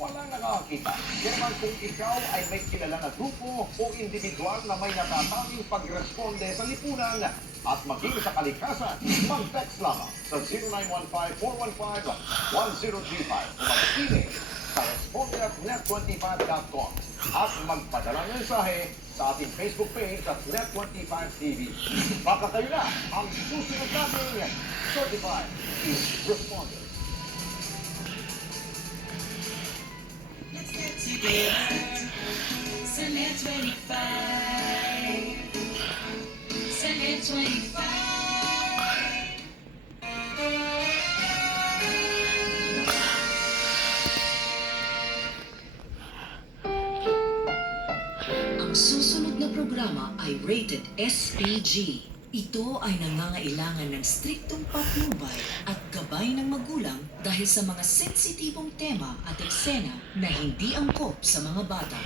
walang nakakita. Kaya naman kung ikaw ay may kilala na grupo o individual na may natatanging pagresponde sa lipunan at maging sa kalikasan, mag-text lamang sa 0915-415-1035 o mag-email sa responde@net25.com at magpadala ng mensahe sa ating Facebook page at Net25TV. Baka kayo na ang susunod nating Certified Responder. Let's get together. Sunday 25. Sunday 25. Ang susunod na programa ay rated SPG. Ito ay nangangailangan ng striktong patnubay at gabay ng magulang dahil sa mga sensitibong tema at eksena na hindi angkop sa mga bata.